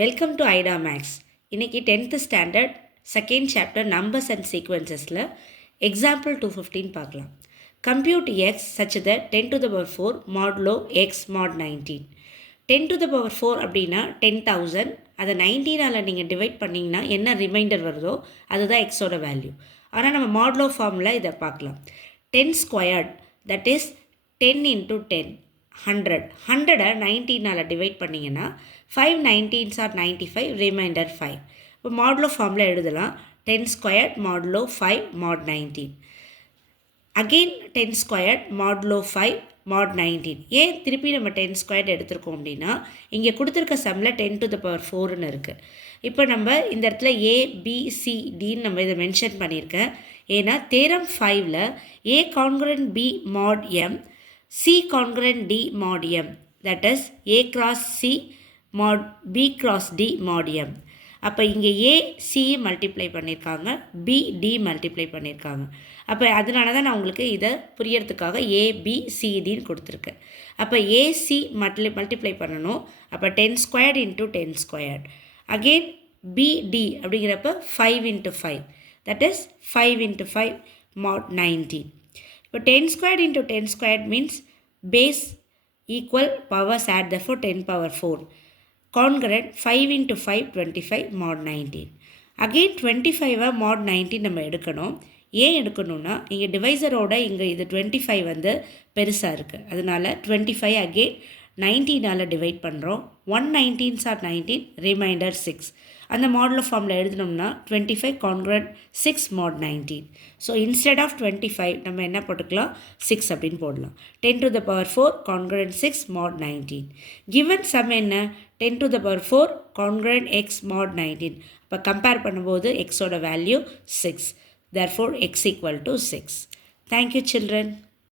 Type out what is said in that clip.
Welcome to ஐடா maths. இன்றைக்கி 10th standard second chapter numbers and சீக்வன்சஸில் எக்ஸாம்பிள் 215 பார்க்கலாம். Compute x such the 10 to the power 4 modulo x mod 19. 10 to the power 4 அப்படின்னா 10,000. அதை 19ஆல் நீங்கள் divide பண்ணிங்கன்னா என்ன ரிமைண்டர் வருதோ அதுதான் எக்ஸோட வேல்யூ. ஆனால் நம்ம மாடுலோ ஃபார்மில் இதை பார்க்கலாம். 10 ஸ்கொயர்ட் தட் இஸ் 10 into 10 100. 100-ஐ 19ஆல் டிவைட் பண்ணிங்கன்னா 5 19s are 95, ரிமைண்டர் 5. இப்போ மாடுலோ ஃபார்மில் எழுதலாம். 10 ஸ்கொயர்ட் மாடுலோ 5 மாட் 19. அகெயின் 10 ஸ்கொயர்ட் மாடுலோ 5 மாட் 19. ஏன் திருப்பி நம்ம 10 ஸ்கொயர்ட் எடுத்திருக்கோம் அப்படின்னா இங்கே கொடுத்துருக்க சம்மில் 10 to the power 4ன்னு இருக்குது. இப்போ நம்ம இந்த இடத்துல ஏ பி சி டின்னு நம்ம இதை மென்ஷன் பண்ணியிருக்கேன். ஏன்னா theorem 5ல் A congruent B Mat M, C congruent D mod M, that is A cross C mod B cross D mod M. அப்போ இங்கே A C மல்டிப்ளை பண்ணியிருக்காங்க, B D மல்டிப்ளை பண்ணியிருக்காங்க. அப்போ அதனால தான் நான் உங்களுக்கு இதை புரியறதுக்காக A B C Dன்னு கொடுத்துருக்கேன். அப்போ A C மல்டிப்ளை பண்ணணும். அப்போ 10 squared into 10 squared. Again B D அப்படிங்கிறப்ப 5 into 5, that is 5 into 5 mod 19. இப்போ 10 squared into 10 squared means base equal powers add, therefore 10 power 4. Congruent 5 into 5 25 mod 19. Again 25 mod 19 நம்ம எடுக்கணும். ஏன் எடுக்கணும்னா இங்கே டிவைசரோட இங்கே இது 25 வந்து பெருசாக இருக்குது. அதனால் 25 அகெயின் 19ஆல் டிவைட் பண்ணுறோம். 119s are 19, reminder 6. அந்த மாடுலர் ஃபார்மில் எழுதினோம்னா 25 congruent 6 mod 19. So instead of 25 நம்ம என்ன போட்டுக்கலாம், 6 அப்படின்னு போடலாம். 10 to the power 4 congruent 6 mod 19. Given some என்ன, 10 to the power 4 congruent x mod 19. அப்போ கம்பேர் பண்ணும்போது எக்ஸோட value 6. Therefore x equal to 6. Thank you children.